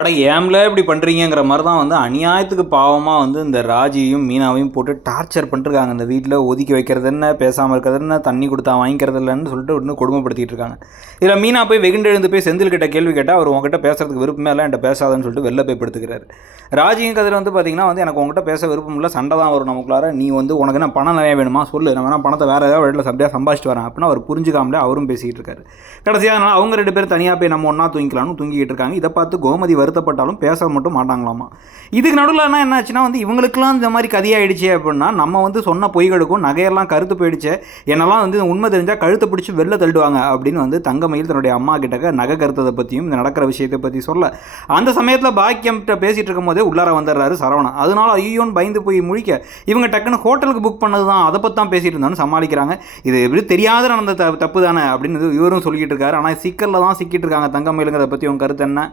அட ஏம்ல இப்படி பண்ணுறீங்கங்கிற மாதிரி தான் வந்து அநியாயத்துக்கு பாவமாக வந்து இந்த ராஜியும் மீனாவையும் போட்டு டார்ச்சர் பண்ணிருக்காங்க. இந்த வீட்டில் ஒதுக்கி வைக்கிறது என்ன, பேசாமல் இருக்கிறது என்ன, தண்ணி கொடுத்தா வாங்கிக்கிறது இல்லைன்னு சொல்லிட்டு இன்னும் கொடுமைப்படுத்திட்டு இருக்காங்க. இதில் மீனா போய் வெகுண்டு எழுந்து போய் செந்தில் கிட்ட கேள்வி கேட்டால் அவர் உங்ககிட்ட பேசுறதுக்கு விருப்பமே இல்லை, என்கிட்ட பேசாதன்னு சொல்லிட்டு வெளில போய் படுத்துக்கிறாரு. ராஜியும் கதில் வந்து பார்த்தீங்கன்னா வந்து எனக்கு உங்ககிட்ட பேச விருப்பம் இல்லை, சண்டை தான் வரும் நமக்குள்ளார. நீ வந்து உனக்கு என்ன பணம் நிறைய வேணுமா சொல்லு, நான் வேணா பணத்தை வேறு ஏதாவது வழியில் சப்டியாக சம்பாதிச்சிட்டு வரேன் அப்படின்னா அவர் புரிஞ்சுக்காமலே அவரும் பேசிக்கிட்டு இருக்காரு. கடைசியாக அதனால் அவங்க ரெண்டு பேரும் தனியாக போய் நம்ம ஒன்றா தூங்கிக்கலாம்னு தூங்கிக்கிட்டு இருக்காங்க. இதை பார்த்து கோமதி வருத்தப்பட்டாலும் பேச மட்டும் மாட்டாங்களாமா. இதுக்கு நடுவில் என்ன ஆச்சுன்னா வந்து இவங்களுக்குலாம் இந்த மாதிரி கதியாயிடுச்சு அப்படின்னா நம்ம வந்து சொன்ன பொய்களுக்கும் நகையெல்லாம் கருத்து போயிடுச்சு, என்னெல்லாம் வந்து உண்மை தெரிஞ்சால் கழுத்தை பிடிச்சி வெளில தள்ளுவாங்க அப்படின்னு வந்து தங்கமயில் தன்னுடைய அம்மா கிட்டக்க நகை கருத்ததை பற்றியும் இந்த நடக்கிற விஷயத்தை பற்றி சொல்ல, அந்த சமயத்தில் பாக்கியம்கிட்ட பேசிகிட்டு இருக்கும் போதே உள்ளார வந்துடுறாரு சரவணன். அதனால ஐயோன்னு பயந்து போய் முழிக்க இவங்க டக்குன்னு ஹோட்டலுக்கு புக் பண்ணது தான், அதை பற்றி தான் பேசிகிட்டு இருந்தான்னு சமாளிக்கிறாங்க. இது எப்படி தெரியாத நடந்த தப்பு தானே அப்படின்னு இவரும் சொல்லிக்கிட்டு இருக்காரு. ஆனால் சிக்கலில் தான் சிக்கிட்டு இருக்காங்க தங்கமயிலுங்கிறத பற்றி உங்கள் கருத்து என்ன?